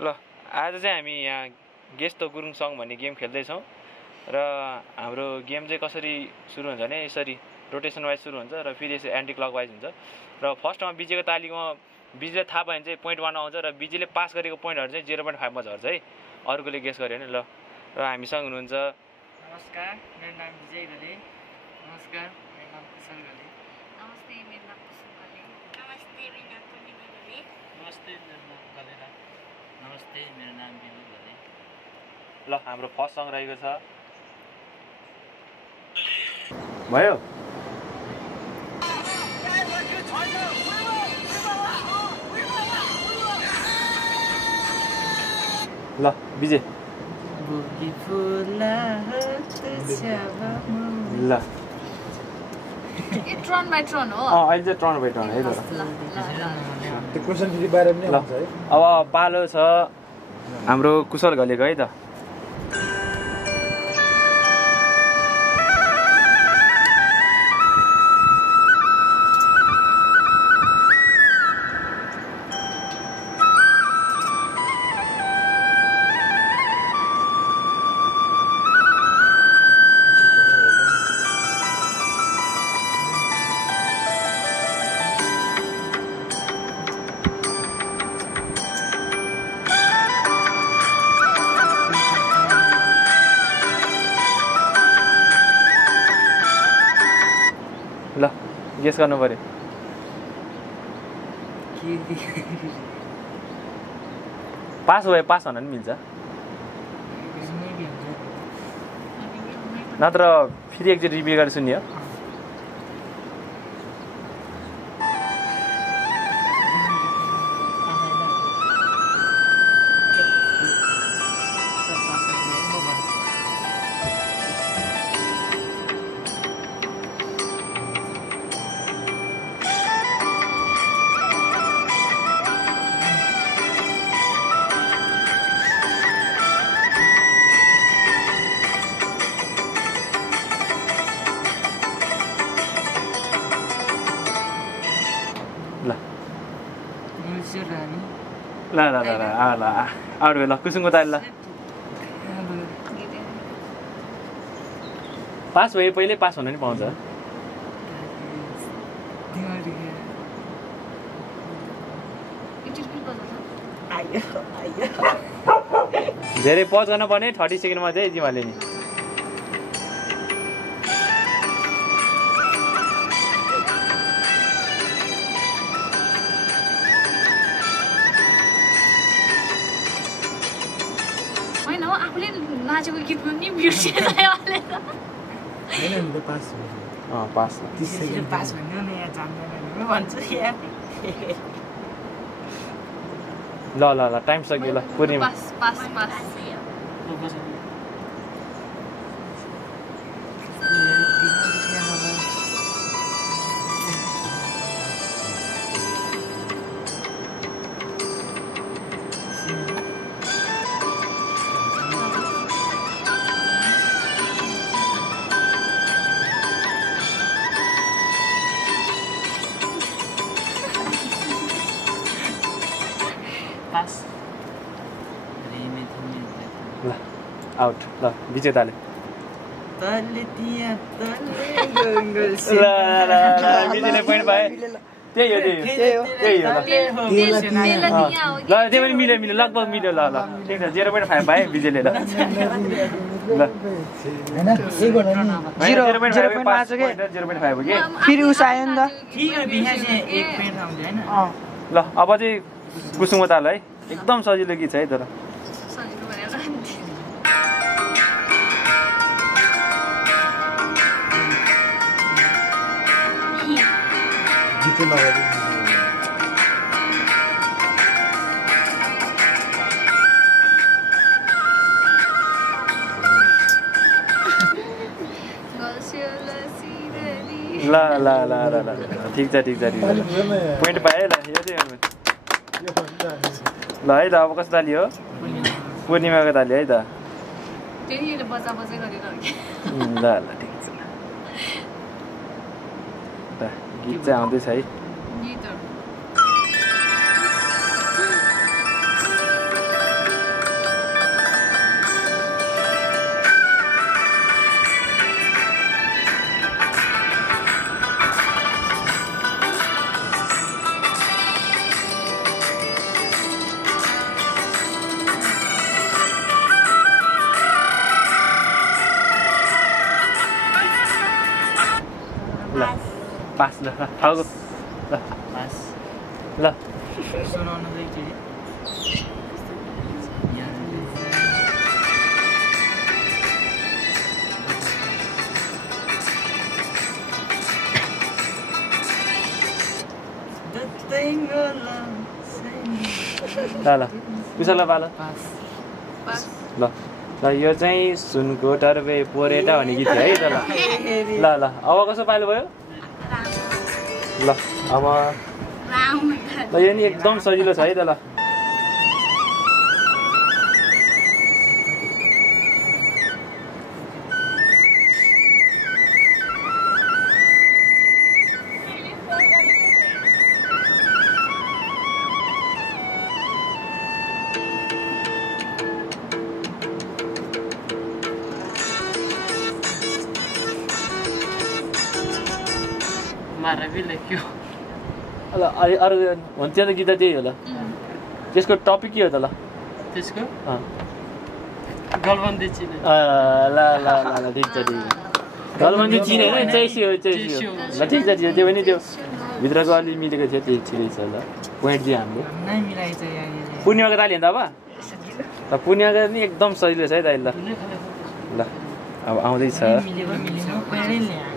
ल आज चाहिँ हामी यहाँ गेस द गुरुङ सङ भन्ने गेम खेल्दैछौँ र हाम्रो गेम चाहिँ कसरी सुरु हुन्छ भने यसरी रोटेसन वाइज सुरु हुन्छ र फेरि यसरी एन्टी क्लक वाइज हुन्छ र फर्स्टमा बिजेको तालीमा बिजीले थाहा भयो भने चाहिँ .1 आउँछ र बिजीले पास गरेको पोइन्टहरू चाहिँ 0.5 मा झर्छ है अरूकोले गेस गर्यो भने। ल र हामीसँग हुनुहुन्छ नमस्कार मेरो नाम विजय गले। नमस्कार मेरो नाम कुशल गले। नमस्ते मेरो नाम कुशल गले। नमस्ते मेरो नाम पूर्णिमा गले। नमस्ते मेरो नाम गलेरा। नमस्ते मेरो नाम विमल गले। ल हाम्रो फर्स्ट सङ रहेको छ भयो ल विजय ल ट्रन बाइ ट्रन हो अहिले चाहिँ टर्न बाई टर्न है त। त्यो क्वेसन फेरि बाहिर पनि आउँछ है। अब पालो छ हाम्रो कुशल घलेको है त। ल गेस गर्नु पर्यो पास भयो पास हुन पनि मिल्छ नत्र फेरि एकचोटि रिपिट गरेर सुन्यो। ल ल ल ल ल आउट भयो ल कुसुङको ताली ल पास भयो पहिल्यै पास हुन नि पाउँछ। धेरै पज गर्न पर्ने 30 सेकेन्डमा चाहिँ जिमाले नि होइन हो आफूले नाचेको गीतमा नि बिर्सियो त अहिले त हैन नि त पास पास 30 सेकेन्ड पास भन्नु न यहाँ जान्दैन भन्छु यहाँ। ल ल ल टाइम सक्यो ल पूर्णिमा पास पास पास पास ल आउट ल विजेताले तले तिया तले गंगल से ल ल विजेले पोइन्ट पाए त्यही हो त्यही हो ल त्यो पनि मिल्यो मिल्यो लगभग मिल्यो ल ल ठिक छ 0.5 पाए विजेले ल ल हैन एक गर्नु नि 0.5 पास के 0.5 हो के फेरि उस आयो नि त ठीक है बिहा चाहिँ एक पेन आउँछ हैन। ल अब चाहिँ कुसुङको ताल है एकदम सजिलो गीत छ है तर सजिलो भनेर जित्नु नगरी ल ल ल ल ल ठिक छ पोइन्ट पाएँ ल यो चाहिँ ल है त अब कस्तो ताली हो पूर्णिमाको ताली है त त्यही बजा बजै गरेर ल ल ठिक छ ल गीत चाहिँ आउँदैछ है गीतहरु ल थाउको ल पास ल सुनाउनु चाहिँ एकचोटि ल ल कुशल पालो पास ल ल यो चाहिँ सुनको टर्बे पोरेटा भन्ने गीत थियो है त ल ल अब कसो पालो भयो ल अब ल यो नि एकदम सजिलो छ है त ल मारा भी लेख्यो ल अरू हुन्छ त्यो त गीत त्यही हो ल त्यसको टपिक के हो त ल त्यसको अँ गलबन्दी चिने ल ल ल ल ठिक छ ठिक छ गलबन्दी चिने होइन चेसी हो ल ठिक छ त्यो पनि त्यो भित्रको अलि मिलेको थियो त्यही ठिकै छ ल पोइन्ट दियो हामीले नै मिलाइछ यहाँ पूर्णिमाको ताली हेर्दा अब ल पूर्णिमाको नि एकदम सजिलो छ है त ल ल अब आउँदैछ मिलेको मिलेको पहिल्यै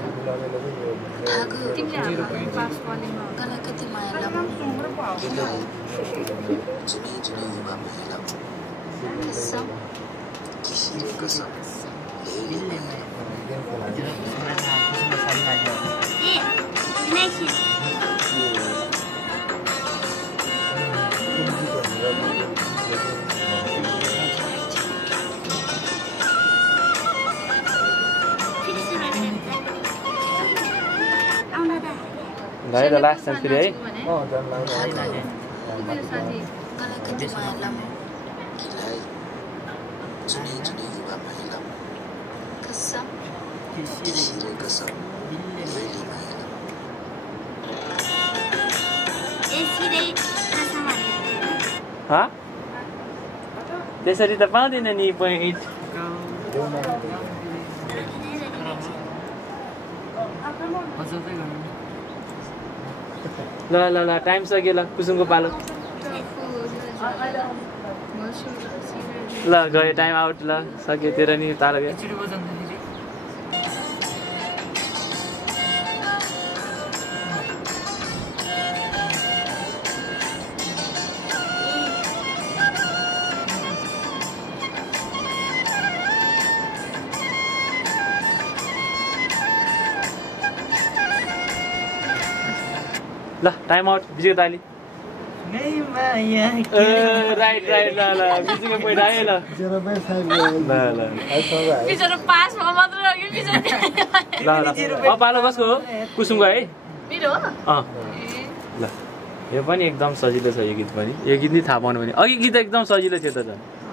ल्याए ल है त लास्ट टाइम फेरि है त्यसरी त पाउँदैन नि पोइन्ट ल ल ल टाइम सक्यो ल कुसुमको पालो ल गयो टाइम आउट ल सक्यो तेरो नि तालो गयो एकचोटि बजाउँदाखेरि ल टाइम आउट विजय ताली राइट राइट ल ल विजयको पोइन्ट आयो ल ल बिचरा पासमा मात्र रह्यो बिचरा ल ल अब पालो कसको हो कुसुमको है मेरो हो अँ ल यो पनि एकदम सजिलो छ यो गीत पनि यो गीत नि थाहा पाउनु भने अघि गीत एकदम सजिलो थियो त झन्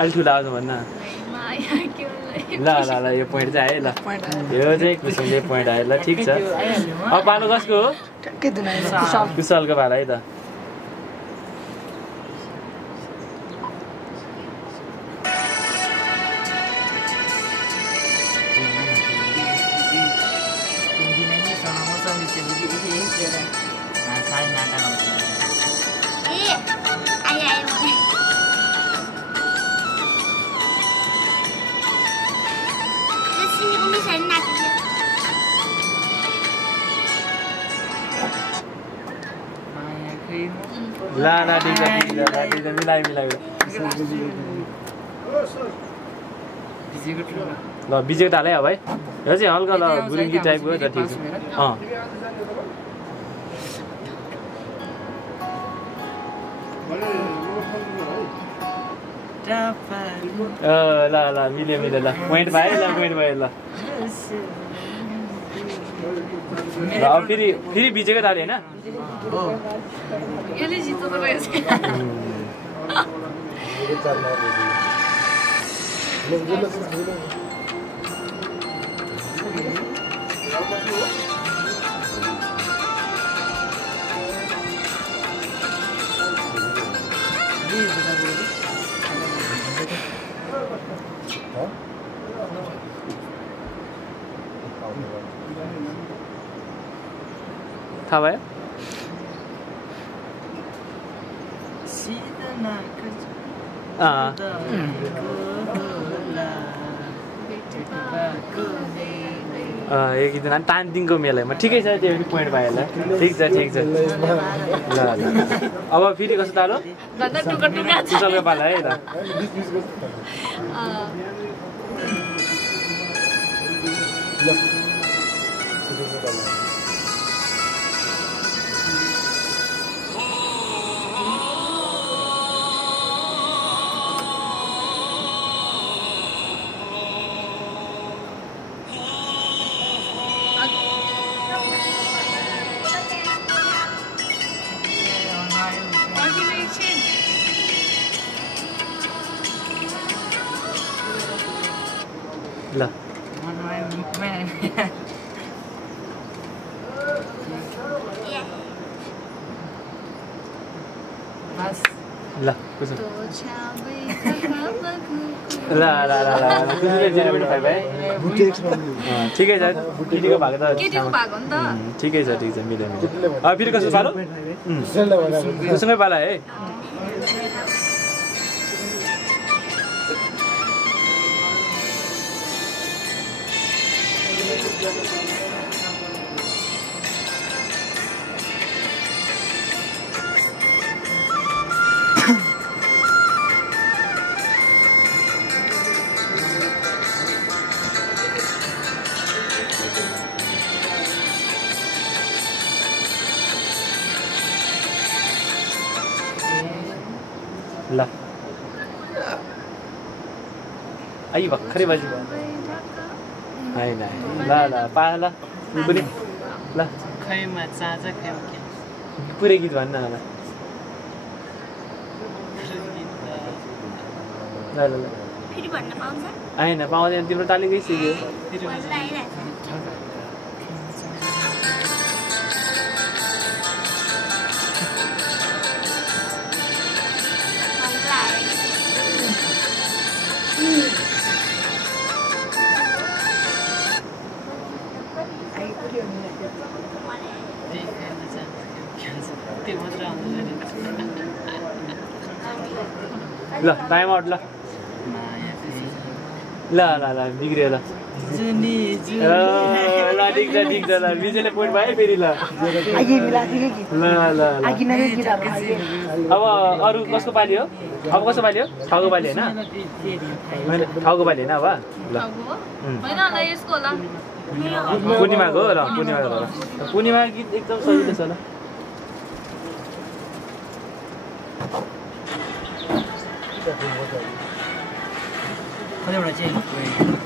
अलि ठुलो आउँछ भन्न ल ल ल यो पोइन्ट चाहिँ आयो ल यो चाहिँ कुसुमले पोइन्ट आयो ल ठिक छ अब पालो कसको हो कुशलको पालो है त ल ल ठिक छ मिलायो मिलायो ल बिजेको तालै अब है यो चाहिँ हल्का ल गुरुङ्गी टाइपको त ठिक छ अँ ल ल मिल्यो मिल्यो ल पोइन्ट भयो ल पोइन्ट भयो ल ल अब फेरि बिजेकै ताले होइन यसले जित्छ त रहेछ थाहा भयो एकजना तानदिङको मेलामा ठिकै छ त्यो पनि पोइन्ट पायो होला ठिक छ ल अब फेरि कस्तो तालो टुकरको पाला है ल ल ल कुछ ल ठिकै छ केटीको भएको त ठिकै छ मिल्यो अब फेरि कस्तो पालो सँगै पाला है ल आई भर्खरै बाजी होइन ल पा ल पनि ल खैमा चाजा खै पुरै गीत भन्न ल फेरि भन्न पाउँछ होइन पाउँदैन तिम्रो तालिकै सिक्यो ल टाइम आउट ल बिग्रियो ल ठिक छ ल विजयले पोइन्ट पायो फेरि ल अब अरू कसको पाली हो अब कसको पाली हो ठाउँको पाली होइन ठाउँको पाली होइन अब ल पूर्णिमाको ल पूर्णिमा गीत एकदम सजिलो छ ल कतिवटा चाहिँ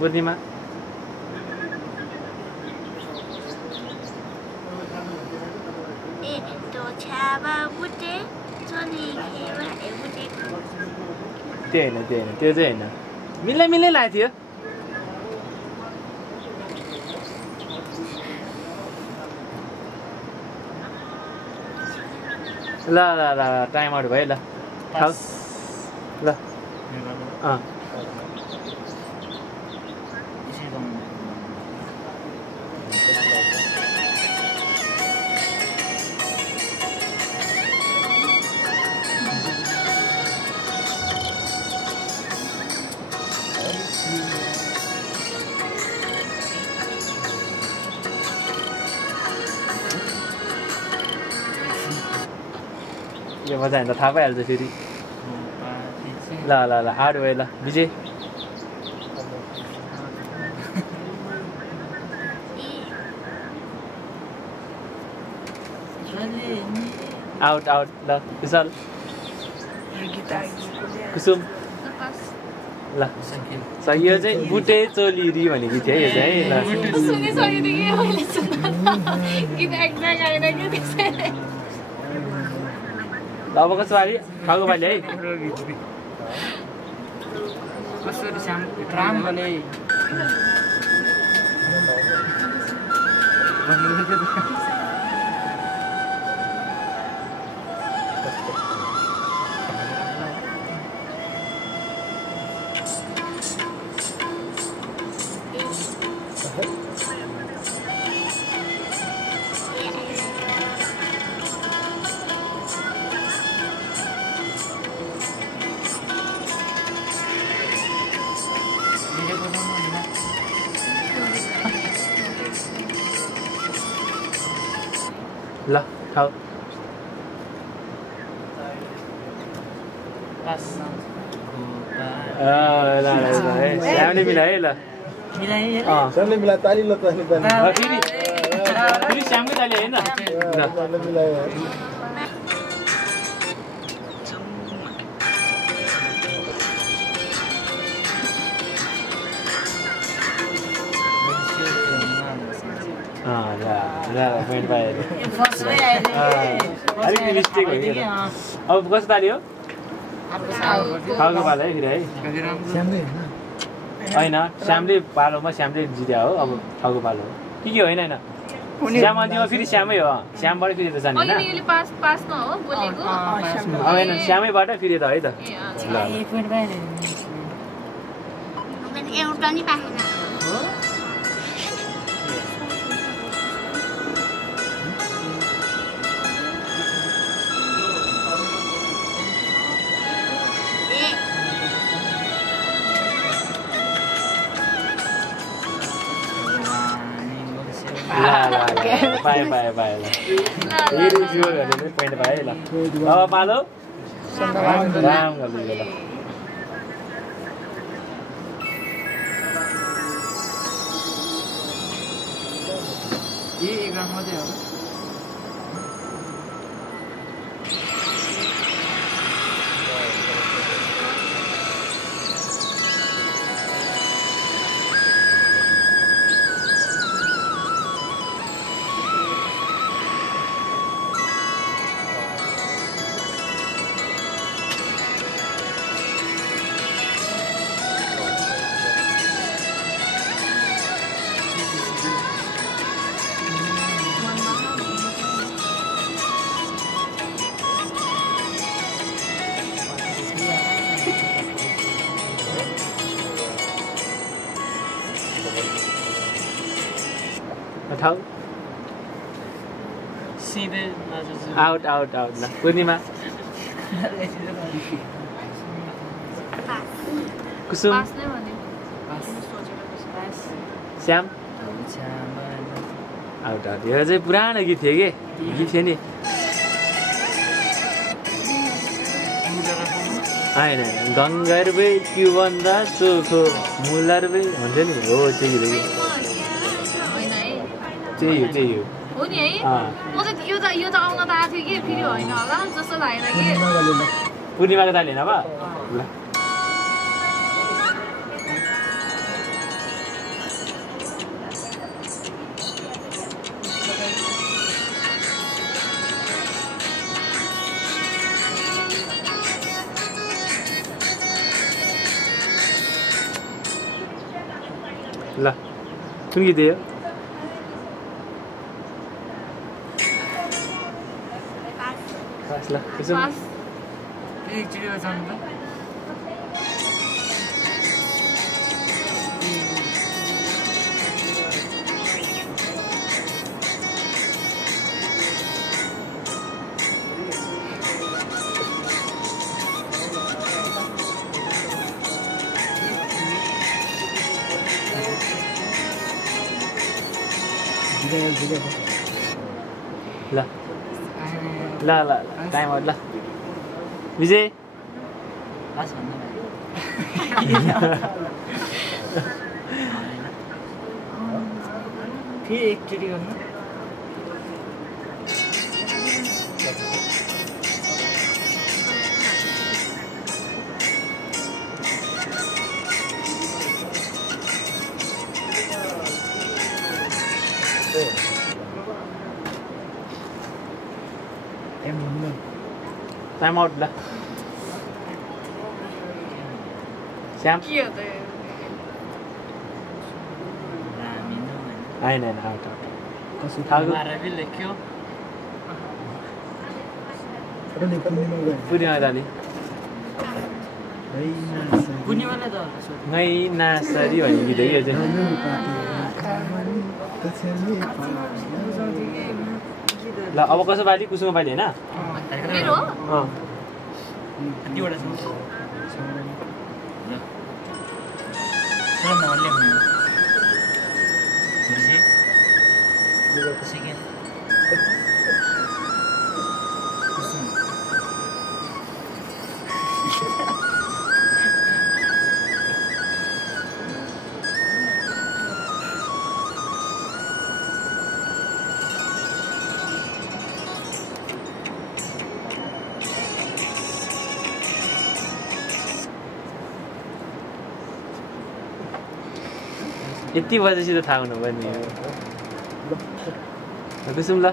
पूर्णिमा त्यो होइन त्यो चाहिँ होइन मिल्दै लागेको थियो ल टाइम आउट भयो ल यो मजा होइन थाहा पाइहाल्छ फेरि ल ल ल आउट भयो ल विजय आउट आउट ल कुशल कुसुम ल सही यो चाहिँ बुटे चोलिरी भनेको थियो यो चाहिँ ल ल अब कसो पालि खाएको पालि है ल खाऊ श्यामले मिलायो है ल सरले मिला ताली ल ताली ताली फेरि श्यामकै ताली होइन सरले मिलायो पोइन्ट पायो अलिक मिस्टेक हो कि अब कस्तो ताली हो खाएको पालो है फेरि है होइन श्यामले पालोमा श्यामले जित्या हो अब खाएको पालो हो के होइन होइन श्याम अन्तिममा फेरि श्यामै हो श्यामबाट फेरि त जाने होइन श्यामैबाट फेरि त है त ल पाएँ ल फेरि पोइन्ट पाएँ ल अब पालो राम गर्नु ल उठाऊ आउट आउट आउट ल पूर्णिमा कुसुम श्याम आउट आउट यो चाहिँ पुरानो गीत थियो कि गीत थियो नि होइन गङ्गरबै त्योभन्दा चोखो मुलरबै हुन्छ नि हो त्यो गीत त्यही हो हो नि है म त यो त आउन त आएको थियो कि फेरि होइन होला जस्तो लागेन कि पूर्णिमाको ताली होइन अब ल ल कुन गीत हो ल कुसुम ल ल ल टाइम आउट ल विजय लास्ट भन्नु फेरि एकचोटि गर्नु टाइम आउट ल श्याम के हो त यो? होइन आउट आउट लेख्यो पूर्णिमा दाली पूर्णिमालाई त नै नासरी भन्ने गीत हो कि यो चाहिँ ल अब कसो बाली कुसुमा बाली होइन मेरो अँ कतिवटा छ सेकेन्ड यति बजेपछि त थाहा हुनु भयो नि कुसुम ल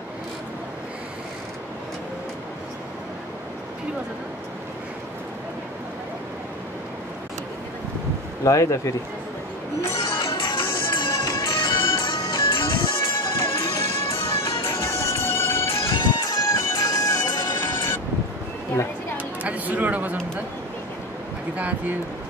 फेरि बस्छ त ल है त फेरि ल आज सुरुबाट बजाउनु त अघि त आएको थियो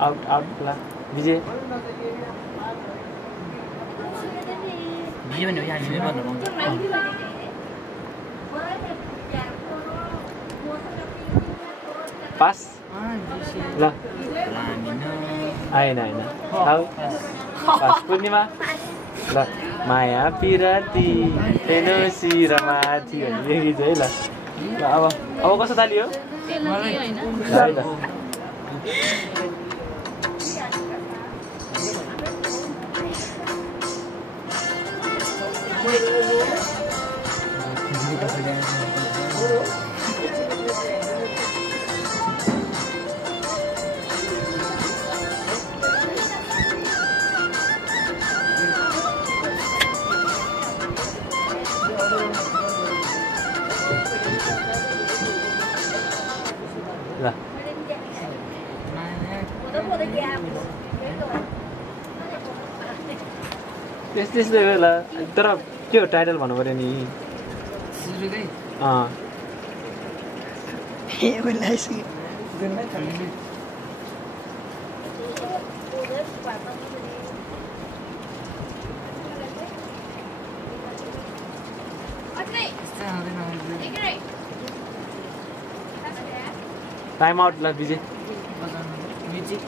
आउट आउट ल विजय बिहे भने हामीले भन्नु पाउँछ पास ल लामिनो आएन होइन आऊ पास पूर्णिमा ल माया पिराती फेनोसी र माथि भन्ने यो गीत है ल अब कस्तो तालियो त्यसलाई के होइन ल है त ल त्यस्तै हो ल तर के हो टाइटल भन्नु पऱ्यो नि सुरुकै अँ टाइम आउट ल विजय म्युजिक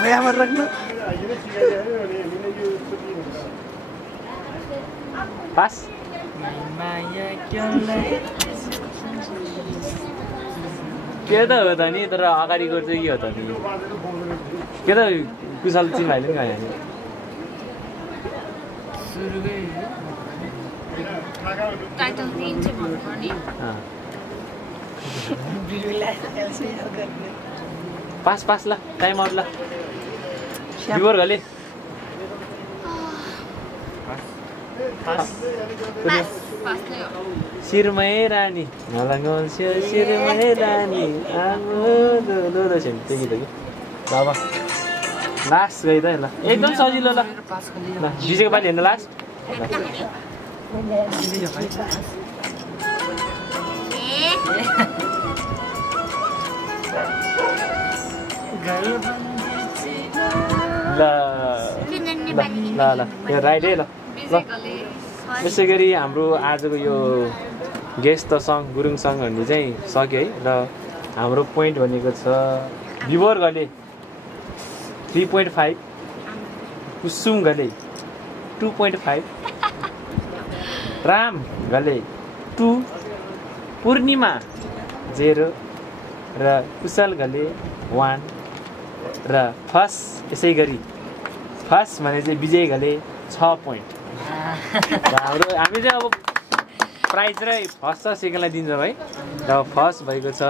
भैयामा राख्नु पास माया क्यालाई के त हो त नि तर अगाडिको चाहिँ के हो त नि के त कुशल चिन्भाइले पनि गयो नि सुरुकै टाइटल दिन्छ भन्नुपर्ने पास पास ल टाइम आउट ल विभोर घले शिरमै रानी नलगाउँछु शिरमै रानी त्यही गीत हो कि ल अब लास्ट गई त ल एकदम सजिलो ल ल डिजेको पालि हेर्नु लास्ट ल ल यो राइट है ल ल यसै गरी हाम्रो आजको यो guest the song Gurung song भन्ने चाहिँ सक्यो है र हाम्रो पोइन्ट भनेको छ विभोर घले 3.5 कुसुम घले 2.5 राम घले 2 पूर्णिमा 0 र कुशल घले 1 र फर्स्ट यसै गरी फर्स्ट भने चाहिँ विजय घले 6 पोइन्ट हाम्रो हामी चाहिँ अब प्राइज र फर्स्ट र सेकेन्डलाई दिन्छौँ है र फर्स्ट भएको छ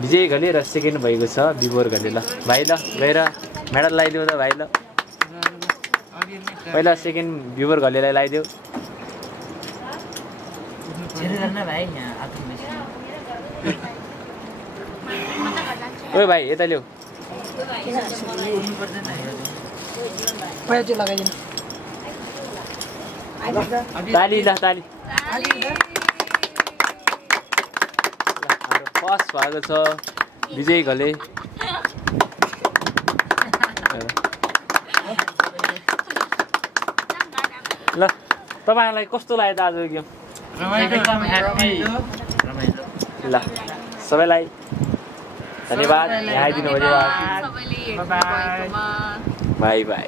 विजय घले र सेकेन्ड भएको छ विभोर घले ल भाइ ल गएर मेडल लगाइदेऊ त भाइ ल पहिला सेकेन्ड विभोर घलेलाई लगाइदेऊ ओ भाइ यता ल्याऊ ताली ल ताली फर्स्ट भएको छ विजय घले ल तपाईँहरूलाई कस्तो लाग्यो त आजको गेम ल सबैलाई धन्यवाद यहाँ आइदिनु भयो बाई बाई